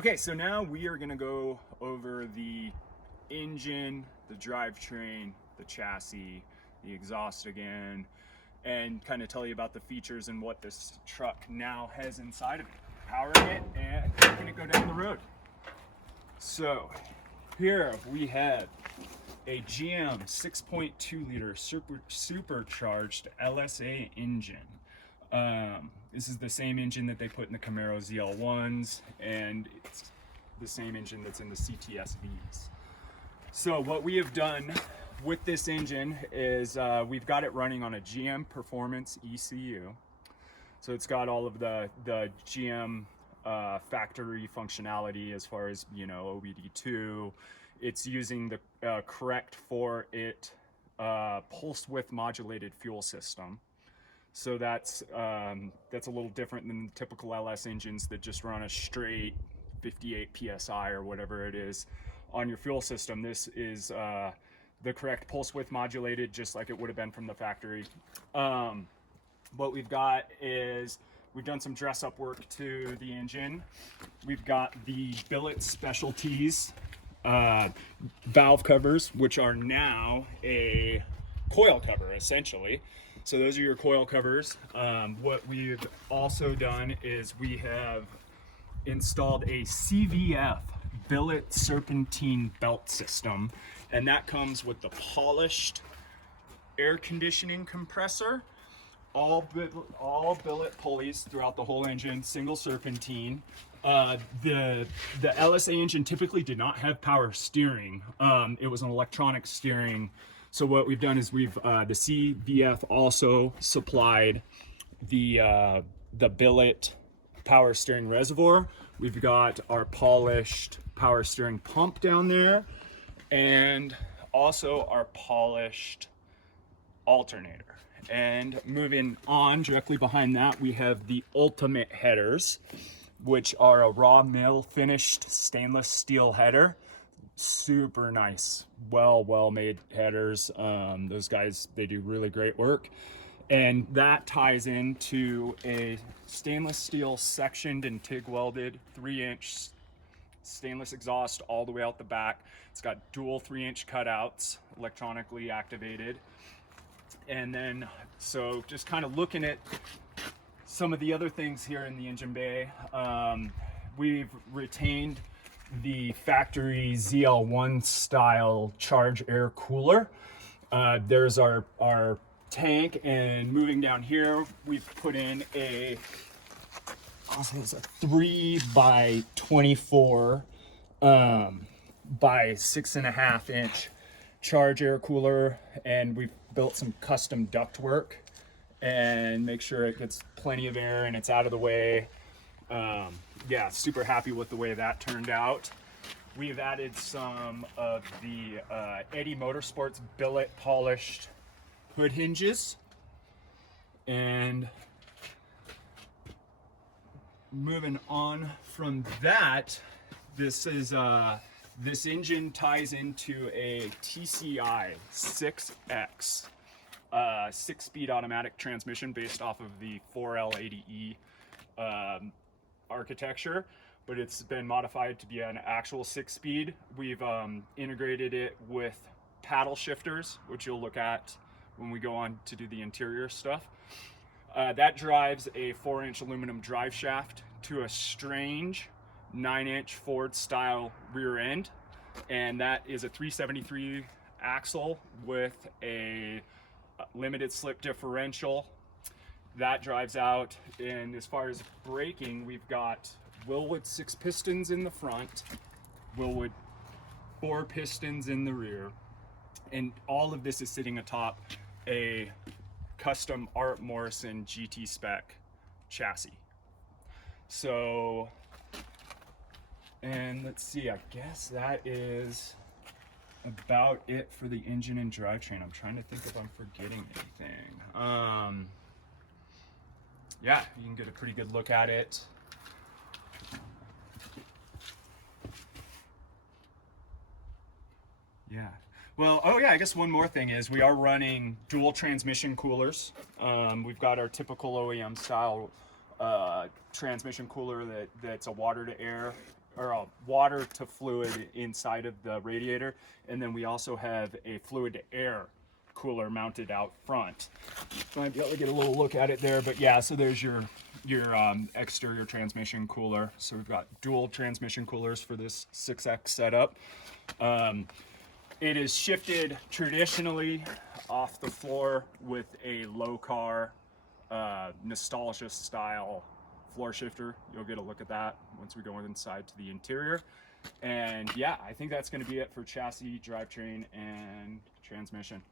Okay, so now we are gonna go over the engine, the drivetrain, the chassis, the exhaust again, and kind of tell you about the features and what this truck now has inside of it. Powering it, and we're gonna go down the road. So here we have a GM 6.2 liter supercharged LSA engine. This is the same engine that they put in the Camaro ZL1s, and it's the same engine that's in the CTS-Vs. So what we have done with this engine is we've got it running on a GM Performance ECU. So it's got all of the GM factory functionality as far as, you know, OBD2. It's using the correct for it pulse width modulated fuel system. So that's a little different than the typical LS engines that just run a straight 58 PSI or whatever it is on your fuel system. This is the correct pulse width modulated, just like it would have been from the factory. What we've got is we've done some dress up work to the engine. We've got the Billet Specialties valve covers, which are now a coil cover essentially. So those are your coil covers. What we've also done is we have installed a CVF billet serpentine belt system, and that comes with the polished air conditioning compressor, all billet pulleys throughout the whole engine, single serpentine. The LSA engine typically did not have power steering. It was an electronic steering. So what we've done is we've the CVF also supplied the billet power steering reservoir. We've got our polished power steering pump down there, and also our polished alternator. And moving on, directly behind that, we have the Ultimate headers, which are a raw mill finished stainless steel header. Super nice, well made headers. Those guys, they do really great work. And that ties into a stainless steel sectioned and TIG welded 3-inch stainless exhaust all the way out the back. It's got dual 3-inch cutouts, electronically activated. And then, so just kind of looking at some of the other things here in the engine bay, we've retained the factory ZL1 style charge air cooler. There's our tank, and moving down here, we've put in a 3 by 24 by 6.5 inch charge air cooler, and we've built some custom duct work and make sure it gets plenty of air and it's out of the way. Yeah, super happy with the way that turned out. We've added some of the Eddie Motorsports billet polished hood hinges, and moving on from that, this engine ties into a TCI 6X 6-speed automatic transmission based off of the 4L80E architecture, but it's been modified to be an actual 6-speed. We've integrated it with paddle shifters, which you'll look at when we go on to do the interior stuff. That drives a 4-inch aluminum drive shaft to a strange 9-inch Ford style rear end, and that is a 373 axle with a limited slip differential. That drives out. And as far as braking, we've got Wilwood 6 pistons in the front, Wilwood 4 pistons in the rear, and all of this is sitting atop a custom Art Morrison GT spec chassis. So, and let's see, I guess that is about it for the engine and drivetrain. I'm trying to think if I'm forgetting anything. Yeah, you can get a pretty good look at it. Yeah. Well, oh yeah, I guess one more thing is we are running dual transmission coolers. We've got our typical OEM style transmission cooler that's a water to air water to fluid inside of the radiator, and then we also have a fluid to air cooler mounted out front. Might be able to get a little look at it there, but yeah, so there's your exterior transmission cooler. So we've got dual transmission coolers for this 6X setup. It is shifted traditionally off the floor with a low-car nostalgia style floor shifter. You'll get a look at that once we go inside to the interior. And yeah, I think that's going to be it for chassis, drivetrain, and transmission.